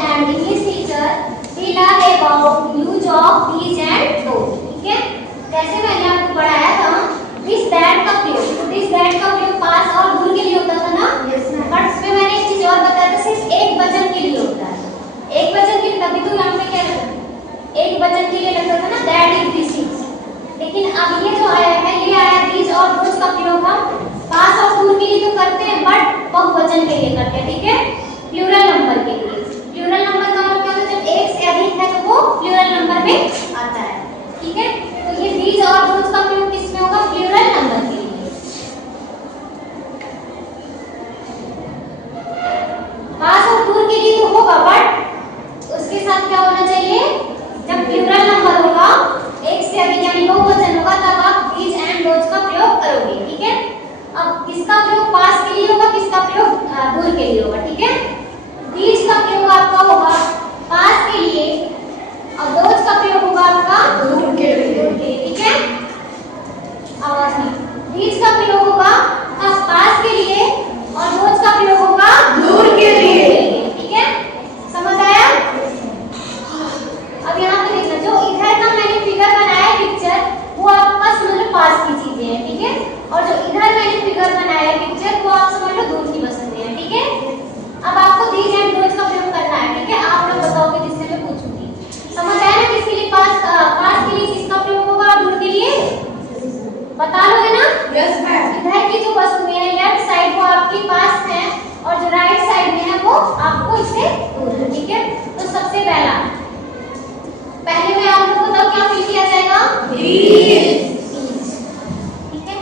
and English teacher, we learn about use of these and those. ठीक है, जैसे मैंने आपको पढ़ाया था this that का प्रयोग, तो this that का प्रयोग पास और दूर के लिए होता था ना, बट इसमें मैंने एक चीज और बताया था, सिर्फ एक वचन के लिए होता है, एक वचन के लिए, तभी तो यहाँ पे क्या लगता है, एक वचन के लिए लगता था ना that is this is, लेकिन अब ये जो आया है, ये आया these और those का प्रयोग हम पास और दूर के लिए तो करते हैं, बट बहुवचन के लिए करते हैं, ठीक है, प्लूरल नंबर के लिए। प्लूरल नंबर का मतलब क्या होता है, जब एक से अधिक है तो वो प्लूरल नंबर में आता है, ठीक है। तो ये these और those का प्रयोग किसमें होगा, प्लूरल नंबर के लिए। पास और दूर के लिए तो होगा, बट उसके साथ क्या होना चाहिए, जब प्लूरल नंबर होगा, एक से अधिक यानी बहुवचन होगा, तब आप these and those का प्रयोग करोगे, ठीक है। अब किसका प्रयोग पास के लिए होगा, किसका प्रयोग दूर के लिए होगा, ठीक है। these का प्रयोग आपका होगा पास के लिए और those का प्रयोग होगा आपका दूर के लिए, ठीक है। आवाज नहीं, these का प्रयोग होगा पास के लिए और those का प्रयोग होगा दूर के लिए, ठीक है, समझ आया। अब यहाँ पे देखना, जो इधर का मैंने फिगर बनाया है पिक्चर, वो आपका समझ लो पास की चीजें हैं, ठीक है, और जो इधर मैंने फिगर बनाया है पिक्चर, वो आप समझ लो दूर की वस्तुएं हैं, ठीक है। अब आपको these and those का प्रयोग करना है, ठीक है, आप लोग बताओगे जिससे मैं पूछूंगी, समझ आया ना, किसके लिए पास के लिए किसका प्रयोग होगा और दूर के लिए, बता लोगे ना। Yes ma'am. इधर की जो वस्तुएं हैं लेफ्ट साइड वो आपके पास है और जो राइट साइड में है वो आपको इससे दूर है, ठीक है। तो सबसे पहले मैं आप लोगों को बताऊं क्या फिल किया जाएगा, these, ठीक है,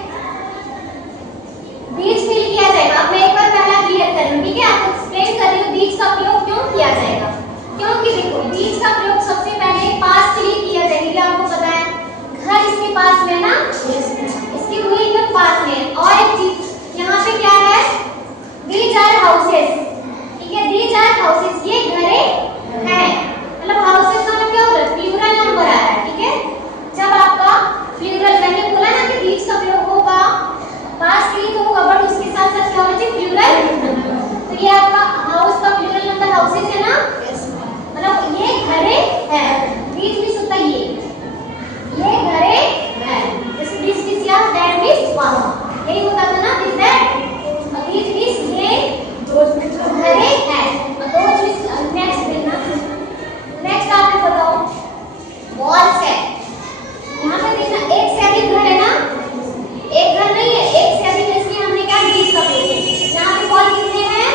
these फिल किया जाएगा। अब मैं एक बार पहला क्लियर कर लूं, ठीक है, आपको एक्सप्लेन कर रही हूं these का प्रयोग क्यों किया जाएगा, क्योंकि देखो these का प्रयोग सबसे पहले पास के लिए किया जाएगा, ये आपको पता है, घर इसके पास में ना, इसकी पूरी एकदम पास में। और एक चीज यहाँ पे क्या है, these are houses, ठीक है, these are houses, ये घरें हैं, मतलब हाउसेस का मतलब क्या होता है, प्लूरल नंबर आ रहा है, ठीक है। जब आपका प्लूरल, मैंने बोला ना कि these का प्रयोग होगा पास के लिए तो होगा, बट उसके साथ साथ क्या होना चाहिए, प्लूरल। तो ये आपका हाउस का प्लूरल नंबर हाउसेस है ना, मतलब ये घरें हैं, these मींस होता है ये घरें हैं, जैसे this मींस या that मींस वहां, यही होता था ना this that, और these मींस ये घरें हैं, और those मींस नेक्स्ट देखना, नेक्स्ट आप लोग बताओ, वॉल्स है, यहाँ पे देखना एक से अधिक घर है ना, एक घर नहीं है, एक से अधिक, इसलिए हमने क्या these का प्रयोग किया। यहाँ पे वॉल कितने हैं,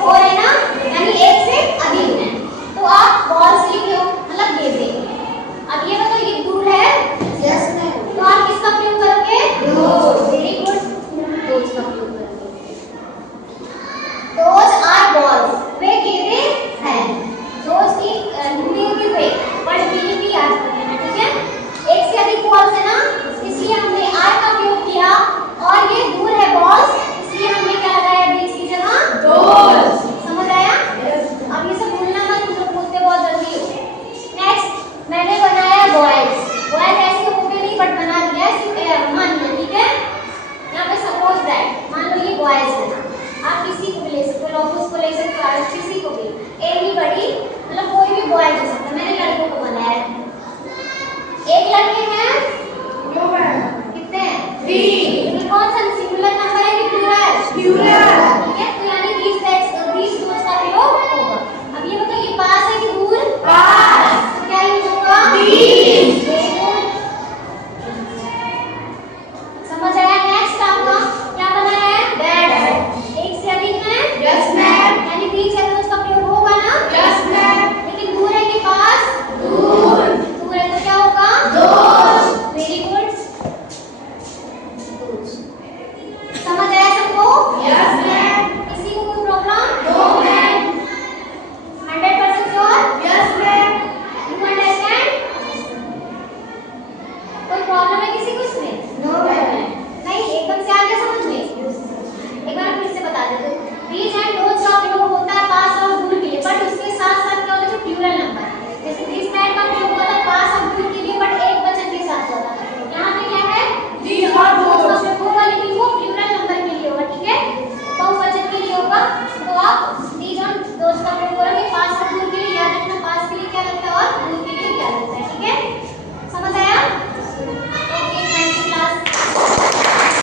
4 है ना, यानी एक से अधिक है, तो आप वॉल्स लिख लो, मतलब ये देंगे। अब ये बताओ ये दूर है, यस मैम। तो आप किसका प्रयोग करोगे, वेरी गुड, those का प्रयोग करोगे। those are balls, वे गेंदें हैं, those की हिंदी में वे, वर्ड मीनिंग भी याद कर लेना, ठीक है। एक से अधिक बॉल्स है ना, इसलिए हमने आर का प्रयोग किया, और ये दूर है बॉल्स, इसलिए हमने क्या लगाया these की जगह those, समझ आया। अब ये सब भूलना मत, तुम लोग भूलते बहुत जल्दी हो। नेक्स्ट मैंने बनाया बॉयज, बॉयज ऐसे होते नहीं बट बना दिया, मान लिया, ठीक है। यहाँ पे सपोज दैट, मान लो ये बॉयज है ना, आप किसी को भी ले सकते हो, लोगों को ले सकते हो, किसी को भी, एनीबॉडी, मतलब कोई भी बॉयज